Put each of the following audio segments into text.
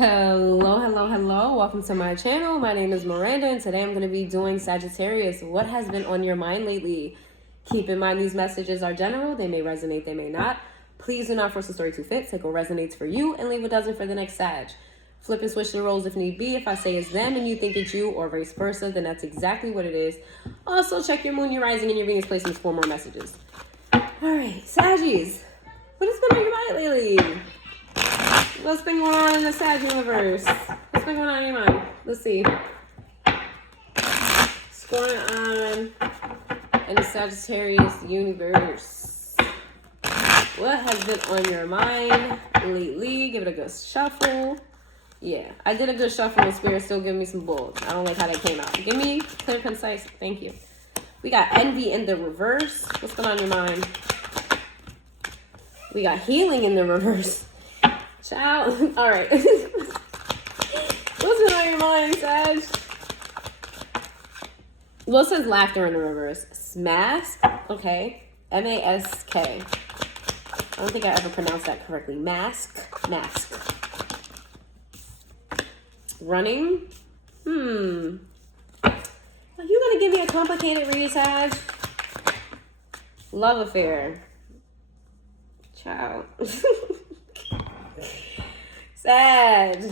Hello. Welcome to my channel. My name is Miranda, and today I'm going to be doing Sagittarius. What has been on your mind lately? Keep in mind these messages are general. They may resonate, they may not. Please do not force the story to fit. Take what resonates for you and leave what doesn't for the next Sag. Flip and switch the roles if need be. If I say it's them and you think it's you, or vice versa, then that's exactly what it is. Also, check your moon, your rising, and your Venus placements for more messages. All right, Saggies. What has been on your mind lately? What's been going on in the Sag universe? What's been going on in your mind? Let's see. What's going on in the Sagittarius universe? What has been on your mind lately? Give it a good shuffle. Yeah, I did a good shuffle and Spirit still giving me some bulls. I don't like how that came out. Give me clear, concise. Thank you. We got envy in the reverse. What's going on in your mind? We got healing in the reverse. Child. All right. What's been on your mind, Sag? Well, it says laughter in the reverse. Mask. Okay. M-A-S-K. I don't think I ever pronounced that correctly. Mask. Running. Are you gonna give me a complicated read, Sag? Love affair. Child. Sag.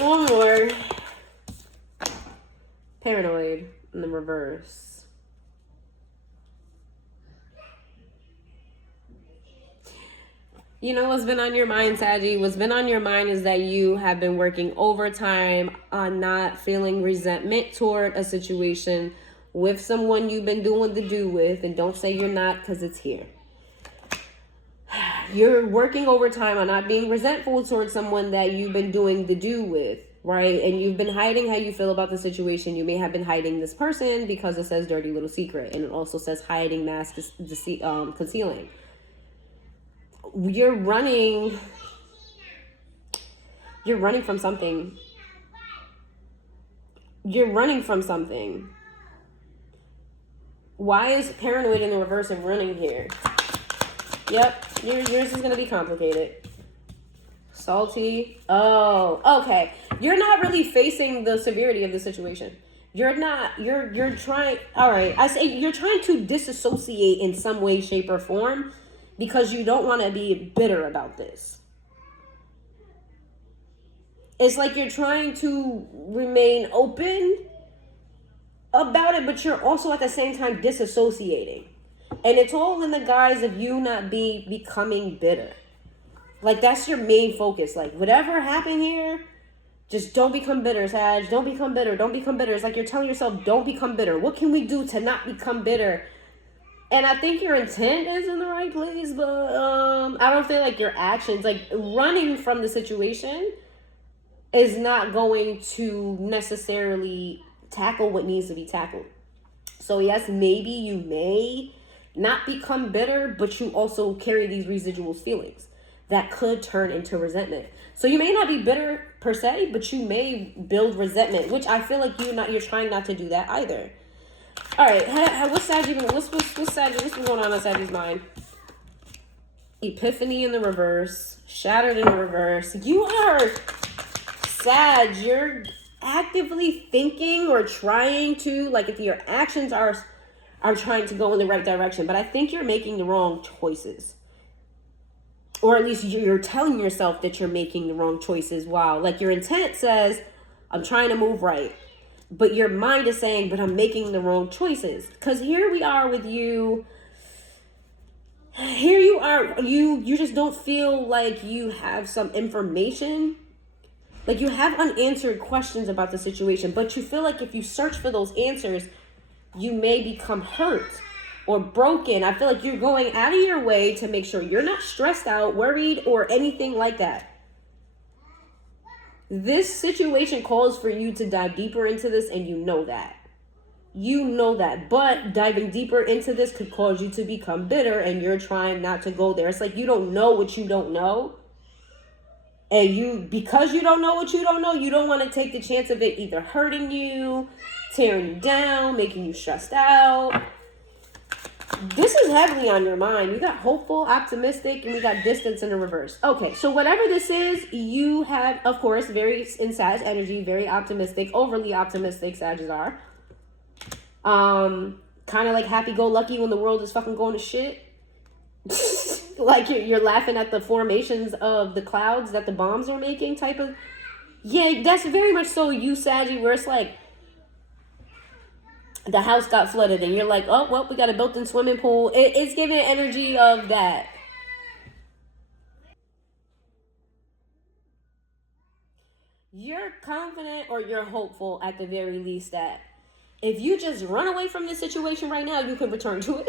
One more. Paranoid in the reverse. You know what's been on your mind, Saggy? What's been on your mind is that you have been working overtime on not feeling resentment toward a situation with someone you've been doing the do with. And don't say you're not, because it's here. You're working overtime on not being resentful towards someone that you've been doing the do with, right? And you've been hiding how you feel about the situation. You may have been hiding this person because it says dirty little secret. And it also says hiding, mask, concealing. You're running from something. You're running from something. Why is paranoid in the reverse and running here? Yep, yours is going to be complicated. Salty. Oh, okay. You're not really facing the severity of the situation. You're trying, all right. I say you're trying to disassociate in some way, shape, or form because you don't want to be bitter about this. It's like you're trying to remain open about it, but you're also at the same time disassociating. And it's all in the guise of you not becoming bitter. Like, that's your main focus. Like, whatever happened here, just don't become bitter, Sag. Don't become bitter. Don't become bitter. It's like you're telling yourself, don't become bitter. What can we do to not become bitter? And I think your intent is in the right place, but I don't feel like your actions, like running from the situation, is not going to necessarily tackle what needs to be tackled. So, yes, maybe you may not become bitter, but you also carry these residual feelings that could turn into resentment. So you may not be bitter per se, but you may build resentment, which I feel like you're trying not to do that either. All right, what's been going on Sag's mind? Epiphany in the reverse, shattered in the reverse. You are Sag. You're actively thinking or trying to, like, if your actions are trying to go in the right direction, but I think you're making the wrong choices. Or at least you're telling yourself that you're making the wrong choices. Wow. Like, your intent says, I'm trying to move right. But your mind is saying, but I'm making the wrong choices. Because here we are with you. Here you are. You just don't feel like you have some information. Like, you have unanswered questions about the situation, but you feel like if you search for those answers, you may become hurt or broken. I feel like you're going out of your way to make sure you're not stressed out, worried, or anything like that. This situation calls for you to dive deeper into this, and you know that. You know that. But diving deeper into this could cause you to become bitter, and you're trying not to go there. It's like you don't know what you don't know. And because you don't know what you don't know, you don't want to take the chance of it either hurting you, tearing you down, making you stressed out. This is heavily on your mind. We got hopeful, optimistic, and we got distance in the reverse. Okay, so whatever this is, you have, of course, very in Sag energy, very optimistic, overly optimistic. Sagittarius are. Kind of like happy-go-lucky when the world is fucking going to shit. Like you're laughing at the formations of the clouds that the bombs are making, type of. Yeah, that's very much so you, Saggy, where it's like the house got flooded and you're like, oh, well, we got a built-in swimming pool. It's giving energy of that. You're confident or you're hopeful at the very least that if you just run away from this situation right now, you could return to it.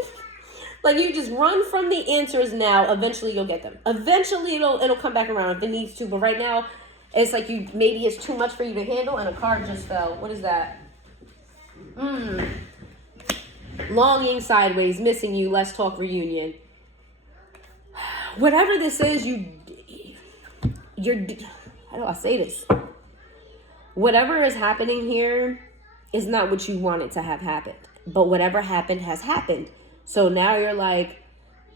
Like you just run from the answers now, eventually you'll get them. Eventually it'll come back around if it needs to, but right now it's like maybe it's too much for you to handle and a card just fell. What is that? Longing sideways, missing you, let's talk reunion. Whatever this is, you're how do I say this? Whatever is happening here is not what you wanted to have happened. But whatever happened has happened. So now you're like,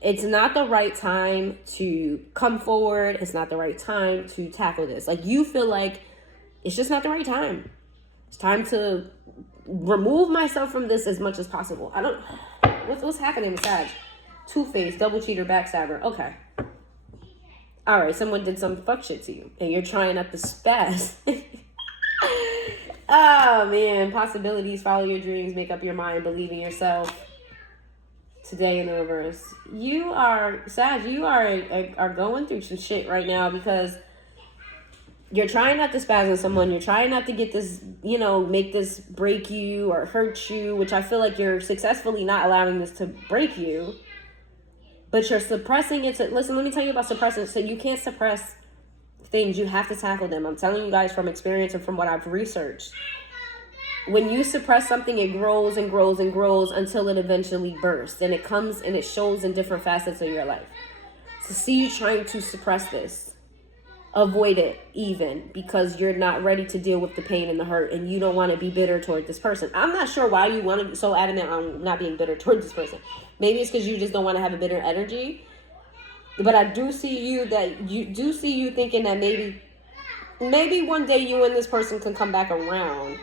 it's not the right time to come forward. It's not the right time to tackle this. Like you feel like it's just not the right time. It's time to remove myself from this as much as possible. I don't, what's happening with Sag? Two-faced, double cheater, backstabber. Okay. All right, someone did some fuck shit to you and you're trying not to spaz. Oh man, possibilities, follow your dreams, make up your mind, believe in yourself. Today in the reverse, you are Sag. You are going through some shit right now because you're trying not to spaz on someone. You're trying not to get this, make this break you or hurt you, which I feel like you're successfully not allowing this to break you. But you're suppressing it. Listen, let me tell you about suppressing. So you can't suppress things. You have to tackle them. I'm telling you guys from experience and from what I've researched. When you suppress something, it grows and grows and grows until it eventually bursts. And it comes and it shows in different facets of your life. To see you trying to suppress this, avoid it even because you're not ready to deal with the pain and the hurt and you don't want to be bitter toward this person. I'm not sure why you want to be so adamant on not being bitter toward this person. Maybe it's because you just don't want to have a bitter energy. But I do see you thinking that maybe one day you and this person can come back around.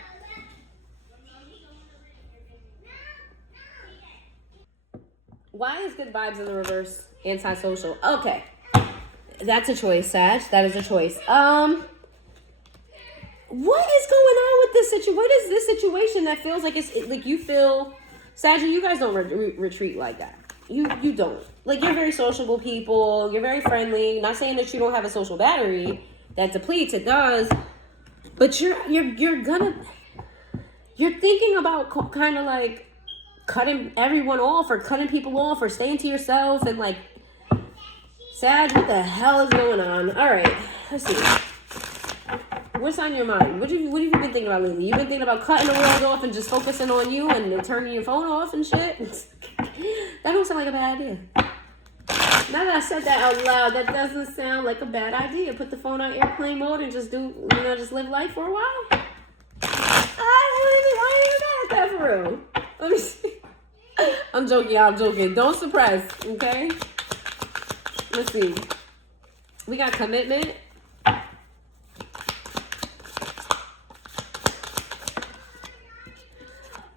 Why is good vibes in the reverse antisocial? Okay. That's a choice, Sag. That is a choice. What is going on with this situation? What is this situation that feels like like you feel, Sag, you guys don't retreat like that. You don't. Like you're very sociable people. You're very friendly. Not saying that you don't have a social battery that depletes. It does. But you're thinking about kind of like cutting everyone off or cutting people off or staying to yourself and like, Sag, what the hell is going on? All right, let's see. What's on your mind? What have you been thinking about lately? You've been thinking about cutting the world off and just focusing on you and turning your phone off and shit? That don't sound like a bad idea. Now that I said that out loud, that doesn't sound like a bad idea. Put the phone on airplane mode and just just live life for a while. I ain't even mad at that for real. Let me see. I'm joking. Don't suppress, okay? Let's see. We got commitment.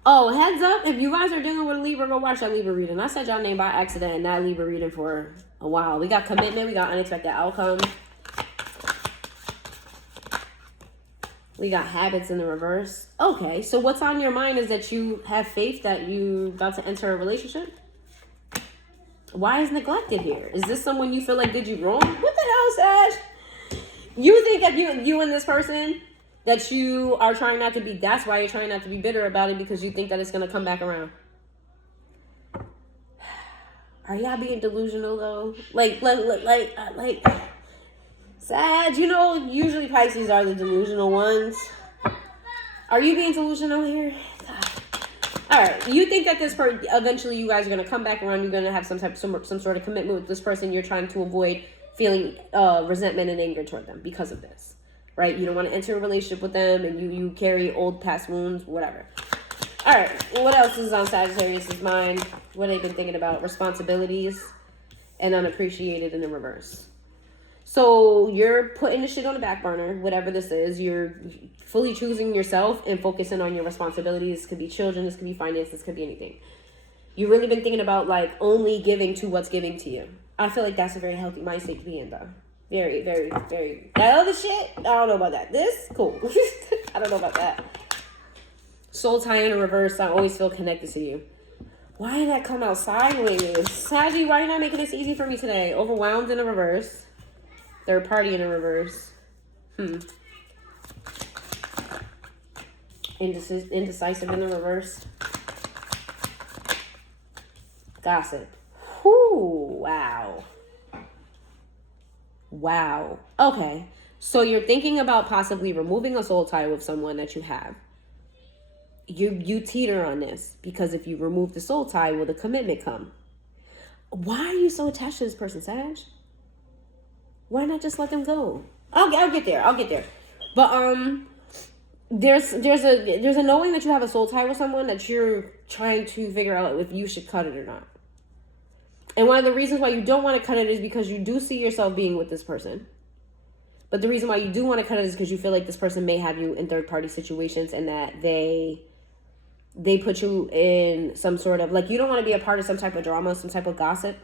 Oh, heads up, if you guys are dealing with a Libra, go watch that Libra reading. I said y'all name by accident and that Libra reading for a while. We got commitment. We got unexpected outcome. We got habits in the reverse. Okay, so what's on your mind is that you have faith that you about to enter a relationship? Why is neglected here? Is this someone you feel like did you wrong? What the hell, Sag? You think that you and this person that you are trying not to be, that's why you're trying not to be bitter about it because you think that it's going to come back around. Are y'all being delusional though? Like, Sag, usually Pisces are the delusional ones. Are you being delusional here? All right, you think that this person, eventually you guys are going to come back around, you're going to have some sort of commitment with this person, you're trying to avoid feeling resentment and anger toward them because of this, right? You don't want to enter a relationship with them and you carry old past wounds, whatever. All right. What else is on Sagittarius' mind? What they've been thinking about? Responsibilities and unappreciated in the reverse. So you're putting the shit on the back burner, whatever this is. You're fully choosing yourself and focusing on your responsibilities. This could be children. This could be finances. This could be anything. You've really been thinking about like only giving to what's giving to you. I feel like that's a very healthy mindset to be in, though. Very, very, very. That other shit, I don't know about that. This, cool. I don't know about that. Soul tie in the reverse. I always feel connected to you. Why did that come out sideways? Saggy, why are you not making this easy for me today? Overwhelmed in the reverse. Third party in the reverse. Indecisive in the reverse. Gossip. Whoo, wow. Wow. Okay. So you're thinking about possibly removing a soul tie with someone that you have. You teeter on this because if you remove the soul tie, will the commitment come? Why are you so attached to this person, Sag? Why not just let them go? I'll get there. But there's a knowing that you have a soul tie with someone that you're trying to figure out if you should cut it or not. And one of the reasons why you don't want to cut it is because you do see yourself being with this person. But the reason why you do want to cut it is because you feel like this person may have you in third party situations and that they put you in some sort of, like, you don't want to be a part of some type of drama, some type of gossip.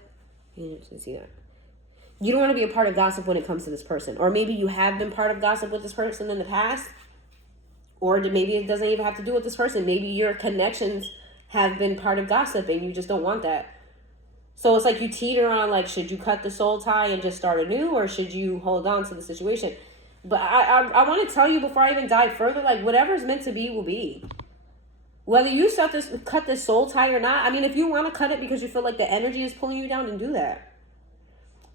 You can see that. You don't want to be a part of gossip when it comes to this person. Or maybe you have been part of gossip with this person in the past. Or maybe it doesn't even have to do with this person. Maybe your connections have been part of gossip and you just don't want that. So it's like you teeter on, like, should you cut the soul tie and just start anew, or should you hold on to the situation? But I want to tell you before I even dive further, like, whatever's meant to be will be. Whether you cut this soul tie or not, I mean, if you want to cut it because you feel like the energy is pulling you down, then do that.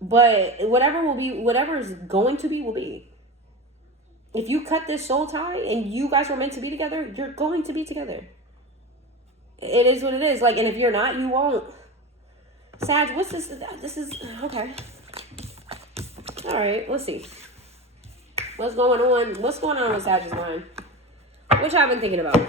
But whatever is going to be will be. If you cut this soul tie and you guys were meant to be together, you're going to be together. It is what it is. Like, and if you're not, you won't. Sag, what's this? This is, okay. All right, let's see. What's going on? What's going on with Sag's mind? Which I've been thinking about.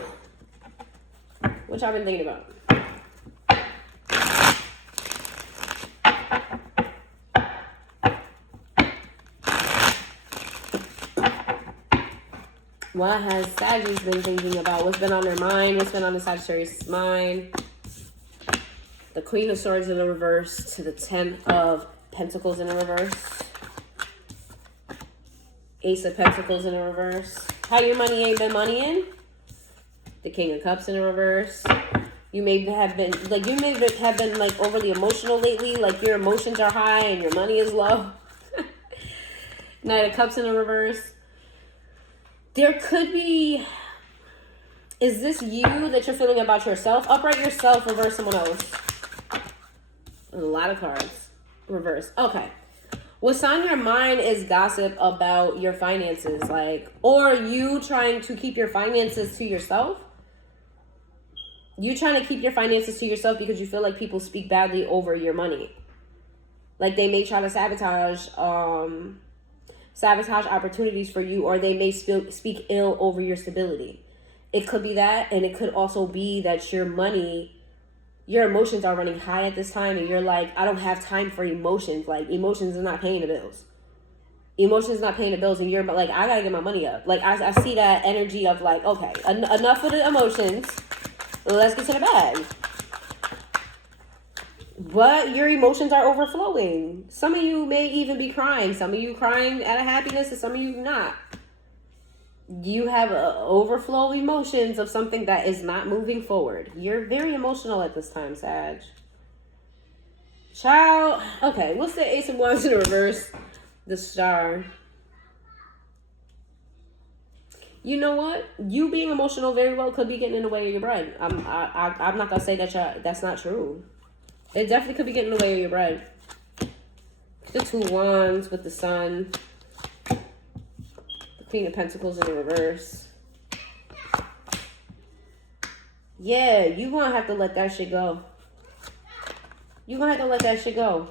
What has Sagittarius been thinking about? What's been on their mind? What's been on the Sagittarius' mind? The Queen of Swords in the reverse to the Ten of Pentacles in the reverse. Ace of Pentacles in the reverse. How your money ain't been moneying? The King of Cups in the reverse. You may have been like overly emotional lately. Like your emotions are high and your money is low. Knight of Cups in the reverse. There could be... Is this you that you're feeling about yourself? Upright yourself, reverse someone else. A lot of cards. Reverse. Okay. What's on your mind is gossip about your finances. Like, or you trying to keep your finances to yourself. You trying to keep your finances to yourself because you feel like people speak badly over your money. Like they may try to sabotage opportunities for you, or they may speak ill over your stability. It could be that, and it could also be that your emotions are running high at this time, and you're like, I don't have time for emotions. Like, emotions is not paying the bills. Emotions is not paying the bills, and you're like, I gotta get my money up. Like, I see that energy of like, okay, enough of the emotions. Let's get to the bag. But your emotions are overflowing. Some of you may even be crying. Some of you crying out of happiness, and some of you not. You have overflow emotions of something that is not moving forward. You're very emotional at this time, Sag. Child. Okay, what's the Ace of Wands in the reverse? The Star. You know what? You being emotional very well could be getting in the way of your bread. I'm not gonna say that that's not true. It definitely could be getting in the way of your bread. The Two Wands with the Sun. The Queen of Pentacles in the reverse. Yeah, you gonna have to let that shit go. You gonna have to let that shit go.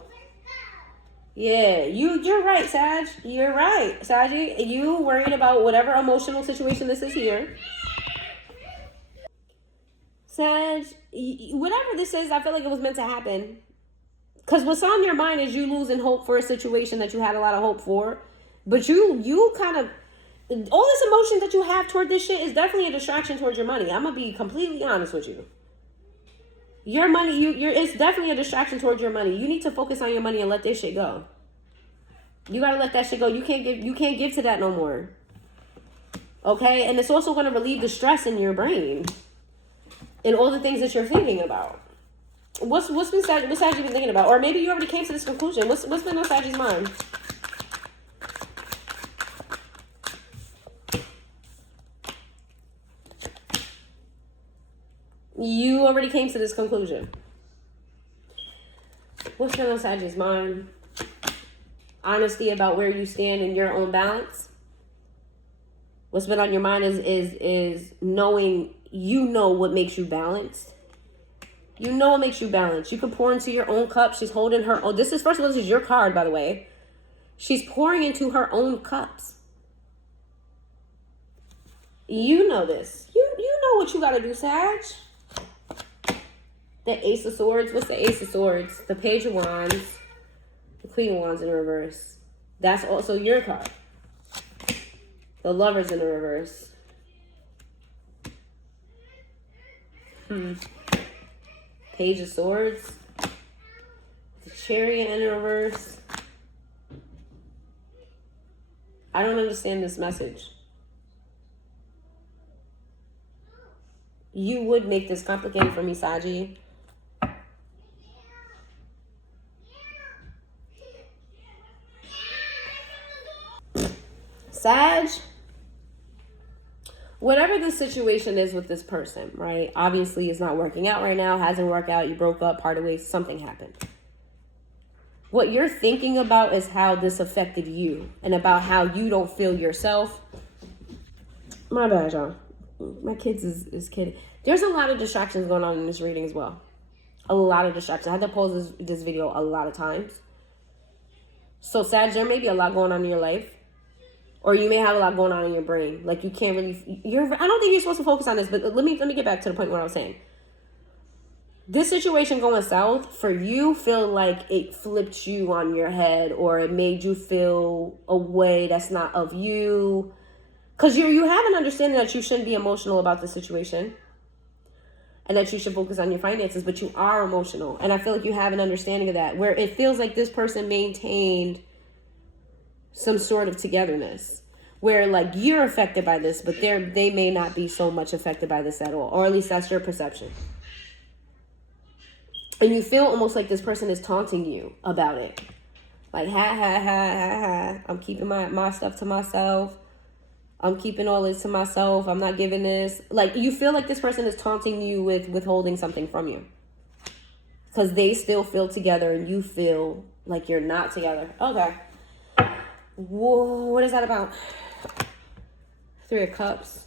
Yeah, you're right, Sag. You're right, Saggy. You worried about whatever emotional situation this is here. Sag, whatever this is, I feel like it was meant to happen. Because what's on your mind is you losing hope for a situation that you had a lot of hope for. But you kind of, all this emotion that you have toward this shit is definitely a distraction towards your money. I'm going to be completely honest with you. Your money, it's definitely a distraction towards your money. You need to focus on your money and let this shit go. You got to let that shit go. You can't give to that no more. Okay? And it's also going to relieve the stress in your brain and all the things that you're thinking about. What's Sag been thinking about? Or maybe you already came to this conclusion. What's been on Sag's mind? You already came to this conclusion. What's been on Sag's mind? Honesty about where you stand in your own balance. What's been on your mind is knowing you know what makes you balanced. You know what makes you balanced. You can pour into your own cup. She's holding her own. This is, first of all, this is your card, by the way. She's pouring into her own cups. You know this. You know what you got to do, Sag. The Ace of Swords. What's the Ace of Swords? The Page of Wands. The Queen of Wands in reverse. That's also your card. The Lovers in the reverse. Page of Swords. The Chariot in reverse. I don't understand this message. You would make this complicated for me, Saji. Sag, whatever the situation is with this person, right? Obviously, it's not working out right now. Hasn't worked out. You broke up, parted ways. Something happened. What you're thinking about is how this affected you and about how you don't feel yourself. My bad, y'all. My kids is kidding. There's a lot of distractions going on in this reading as well. A lot of distractions. I had to pause this video a lot of times. So, Sag, there may be a lot going on in your life. Or you may have a lot going on in your brain. Like, you can't really... I don't think you're supposed to focus on this, but let me get back to the point where I was saying. This situation going south, for you, feel like it flipped you on your head, or it made you feel a way that's not of you. Because you have an understanding that you shouldn't be emotional about the situation. And that you should focus on your finances, but you are emotional. And I feel like you have an understanding of that, where it feels like this person maintained some sort of togetherness, where like you're affected by this, but they may not be so much affected by this at all, or at least that's your perception. And you feel almost like this person is taunting you about it, like ha ha ha ha ha. I'm keeping my stuff to myself. I'm keeping all this to myself. I'm not giving this. Like, you feel like this person is taunting you with withholding something from you, because they still feel together and you feel like you're not together. Okay. Whoa, what is that about? Three of Cups.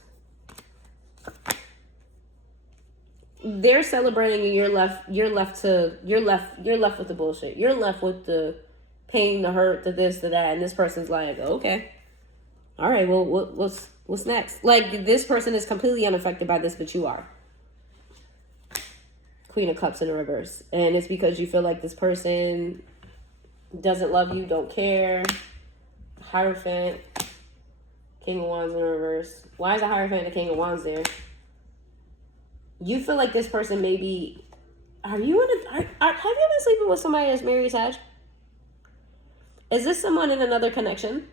They're celebrating and you're left with the bullshit. You're left with the pain, the hurt, the this, the that, and this person's like, okay. All right, well, what's next? Like, this person is completely unaffected by this, but you are. Queen of Cups in the reverse. And it's because you feel like this person doesn't love you, don't care. Hierophant, King of Wands in reverse. Why is the Hierophant and the King of Wands there? You feel like this person maybe... have you been sleeping with somebody that's married, Sag? Is this someone in another connection?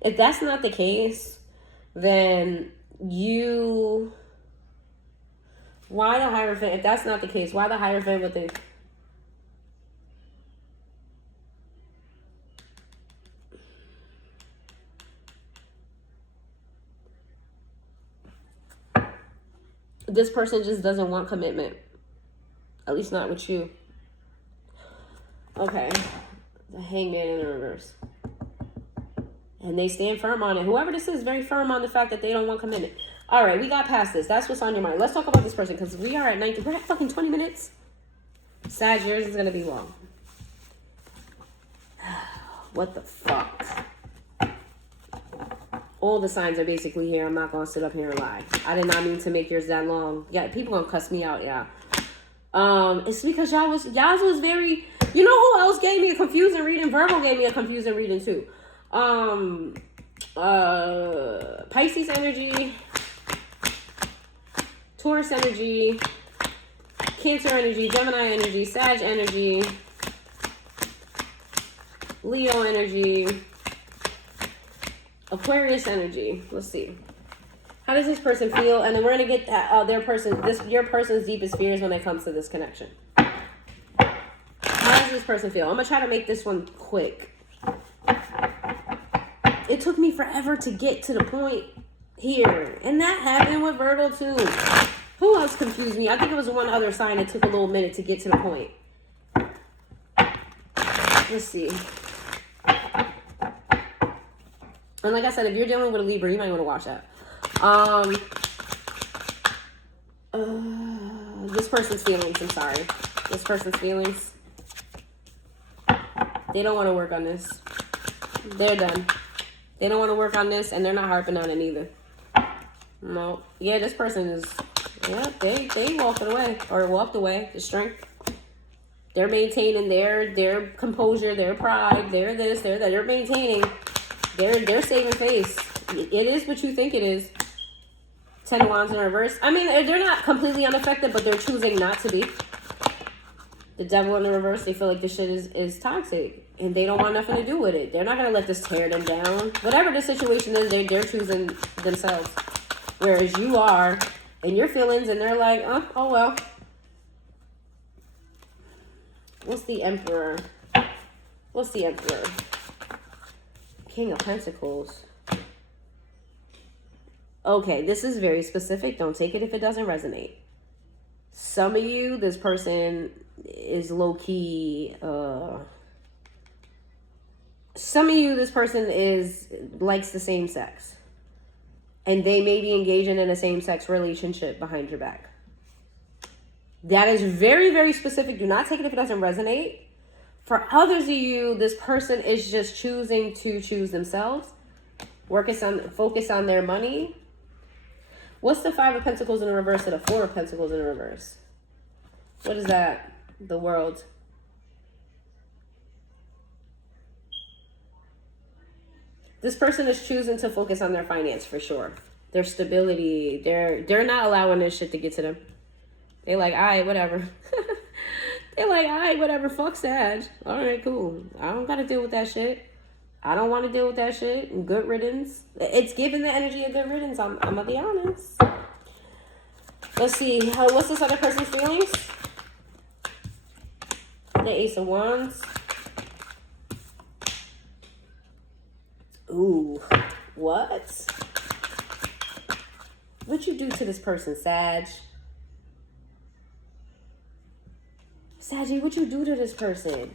If that's not the case, then you... why the Hierophant? If that's not the case, why the Hierophant with the... this person just doesn't want commitment. At least not with you. Okay. The Hangman in the reverse. And they stand firm on it. Whoever this is very firm on the fact that they don't want commitment. All right, we got past this. That's what's on your mind. Let's talk about this person, because we are at 19. We're at fucking 20 minutes. Sag, yours is going to be long. What the fuck? All the signs are basically here. I'm not going to sit up here and lie. I did not mean to make yours that long. Yeah, people going to cuss me out, yeah. It's because y'all was very... You know who else gave me a confusing reading? Virgo gave me a confusing reading too. Pisces energy, Taurus energy, Cancer energy, Gemini energy, Sag energy, Leo energy, Aquarius energy. Let's see. How does this person feel? And then we're gonna get your person's deepest fears when it comes to this connection. How does this person feel? I'm gonna try to make this one quick. It took me forever to get to the point here, and that happened with Virgo too. Who else confused me? I think it was one other sign that took a little minute to get to the point. Let's see. And like I said, if you're dealing with a Libra, you might want to watch that. This person's feelings. I'm sorry. This person's feelings. They don't want to work on this. They're done. They don't want to work on this, and they're not harping on it either. No. Yeah, this person is... Yeah, they walked away. Or walked away. The strength. They're maintaining their composure, their pride, their this, their that. They're maintaining. They're saving face. It is what you think it is. 10 of Wands in reverse. I mean, they're not completely unaffected, but they're choosing not to be. The Devil in the reverse, they feel like this shit is toxic. And they don't want nothing to do with it. They're not going to let this tear them down. Whatever the situation is, they're choosing themselves. Whereas you are in your feelings, and they're like, oh well. What's the Emperor? What's the Emperor? King of Pentacles. Okay, this is very specific. Don't take it if it doesn't resonate. Some of you, this person is low-key... Some of you, this person likes the same sex. And they may be engaging in a same-sex relationship behind your back. That is very, very specific. Do not take it if it doesn't resonate. For others of you, this person is just choosing to choose themselves. Focus on their money. What's the 5 of Pentacles in the reverse and the 4 of Pentacles in the reverse? What is that? The World. This person is choosing to focus on their finance for sure. Their stability. They're not allowing this shit to get to them. They're like, all right, whatever. They're like, all right, whatever. Fuck Sag. All right, cool. I don't got to deal with that shit. I don't want to deal with that shit. Good riddance. It's giving the energy of good riddance. I'm going to be honest. Let's see. What's this other person's feelings? The Ace of Wands. Ooh. What? What'd you do to this person, Sag? Saggy, what you do to this person?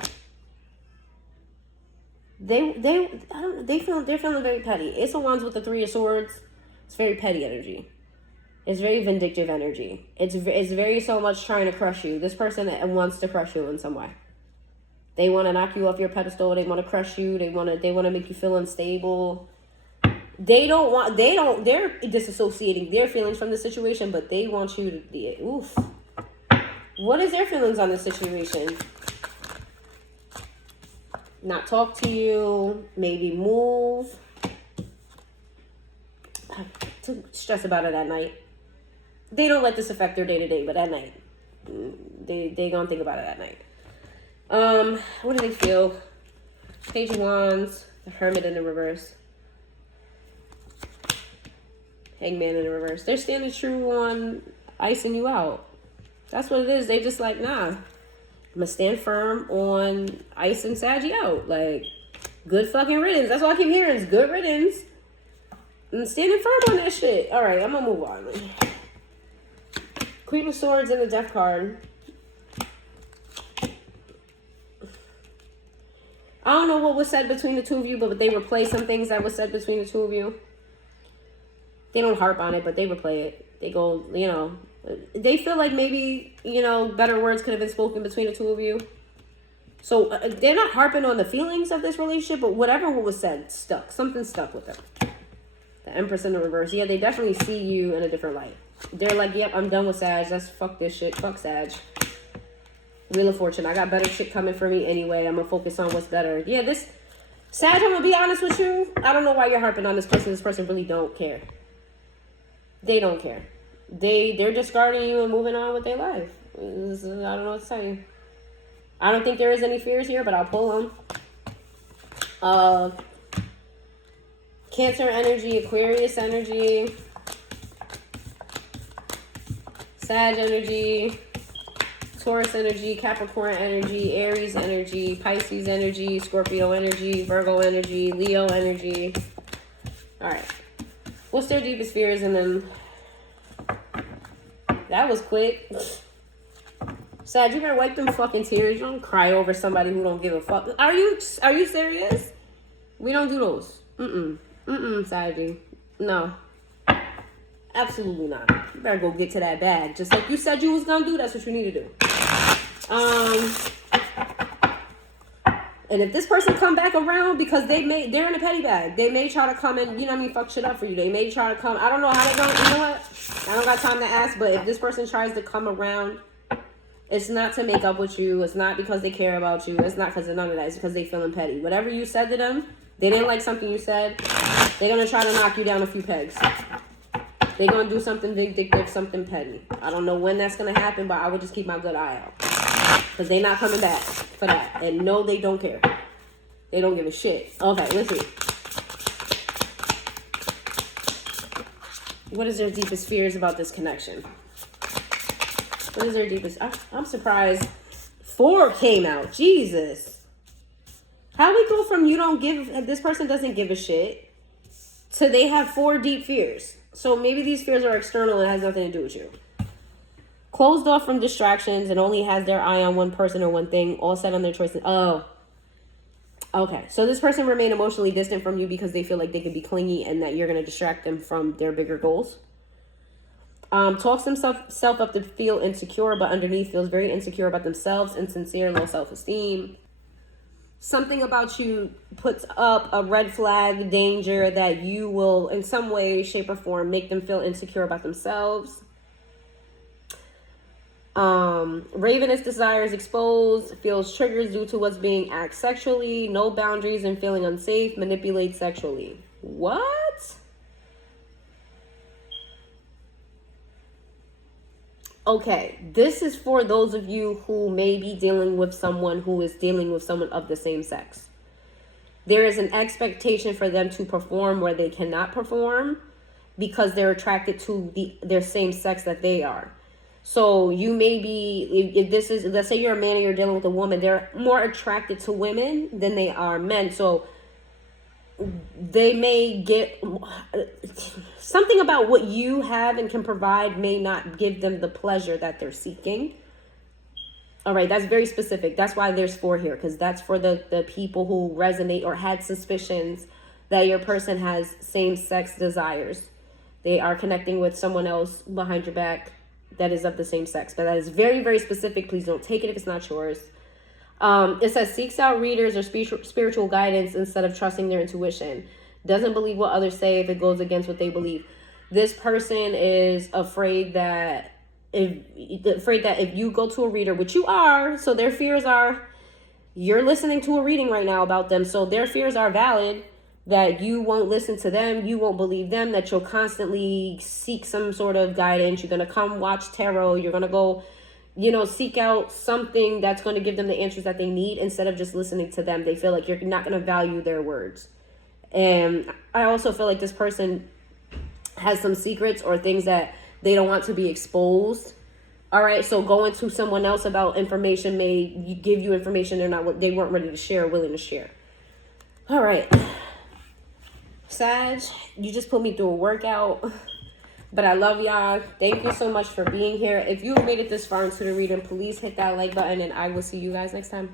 They're feeling very petty. Ace of Wands with the 3 of Swords. It's very petty energy. It's very vindictive energy. It's very so much trying to crush you. This person wants to crush you in some way. They want to knock you off your pedestal. They want to crush you. They want to make you feel unstable. They're disassociating their feelings from the situation, but they want you to be, oof. What is their feelings on this situation? Not talk to you, maybe move. To stress about it at night. They don't let this affect their day-to-day, but at night. They gonna think about it at night. What do they feel? Page of Wands, the Hermit in the reverse. Hangman in the reverse. They're standing true on icing you out. That's what it is. They just like, nah. I'm gonna stand firm on ice and Saggy out. Like, good fucking riddance. That's all I keep hearing is good riddance. I'm standing firm on that shit. Alright, I'm gonna move on. Queen of Swords and the Death card. I don't know what was said between the two of you, but they replay some things that was said between the two of you. They don't harp on it, but they replay it. They go, they feel like maybe, better words could have been spoken between the two of you. So they're not harping on the feelings of this relationship, but whatever was said stuck. Something stuck with them. The Empress in the reverse. Yeah, they definitely see you in a different light. They're like, yep, I'm done with Sag. Let's fuck this shit. Fuck Sag. Wheel of Fortune. I got better shit coming for me anyway. I'm going to focus on what's better. Yeah, this... Sag, I'm going to be honest with you. I don't know why you're harping on this person. This person really don't care. They don't care. They're discarding you and moving on with their life. I don't know what to tell you. I don't think there is any fears here, but I'll pull them. Cancer energy, Aquarius energy, Sag energy, Taurus energy, Capricorn energy, Aries energy, Pisces energy, Scorpio energy, Virgo energy, Leo energy. All right. What's their deepest fears? And then that was quick. Sag, you better wipe them fucking tears. You don't cry over somebody who don't give a fuck. Are you serious? We don't do those. Sag. No. Absolutely not. You better go get to that bag. Just like you said you was gonna do, that's what you need to do. And if this person come back around, because they're in a petty bag, they may try to come and, you know what I mean, fuck shit up for you. They may try to come, I don't know how they're going, you know what? I don't got time to ask, but if this person tries to come around, it's not to make up with you. It's not because they care about you. It's not because of none of that. It's because they feeling petty. Whatever you said to them, they didn't like something you said, they're going to try to knock you down a few pegs. They're going to do something vindictive, something petty. I don't know when that's going to happen, but I would just keep my good eye out. Because they're not coming back for that. And no, they don't care. They don't give a shit. Okay, let's see. What is their deepest fears about this connection? What is their deepest... I'm surprised 4 came out. Jesus. How we go from you don't give... This person doesn't give a shit to they have 4 deep fears. So maybe these fears are external and has nothing to do with you. Closed off from distractions and only has their eye on one person or one thing, all set on their choices. Oh. Okay. So this person remain emotionally distant from you because they feel like they could be clingy and that you're going to distract them from their bigger goals. Talks themselves up to feel insecure, but underneath feels very insecure about themselves, insincere, low self-esteem. Something about you puts up a red flag danger that you will, in some way, shape, or form, make them feel insecure about themselves. Ravenous desires exposed, feels triggers due to what's being asked sexually, no boundaries and feeling unsafe, manipulate sexually. What? Okay, this is for those of you who may be dealing with someone who is dealing with someone of the same sex. There is an expectation for them to perform where they cannot perform because they're attracted to their same sex that they are. So you may be, if this is, let's say you're a man and you're dealing with a woman, they're more attracted to women than they are men. So they may get something about what you have and can provide may not give them the pleasure that they're seeking. All right, that's very specific. That's why there's 4 here, because that's for the people who resonate or had suspicions that your person has same-sex desires. They are connecting with someone else behind your back that is of the same sex. But that is very, very specific. Please don't take it if it's not yours. It says seeks out readers or spiritual guidance instead of trusting their intuition. Doesn't believe what others say if it goes against what they believe. This person is afraid that if you go to a reader, which you are, so their fears are, you're listening to a reading right now about them, so their fears are valid, that you won't listen to them, you won't believe them, that you'll constantly seek some sort of guidance. You're going to come watch tarot. You're going to go, seek out something that's going to give them the answers that they need instead of just listening to them. They feel like you're not going to value their words. And I also feel like this person has some secrets or things that they don't want to be exposed. All right, so going to someone else about information may give you information they weren't ready to share, willing to share. All right. Sag, you just put me through a workout, but I love y'all. Thank you so much for being here. If you've made it this far into the reading, please hit that like button, and I will see you guys next time.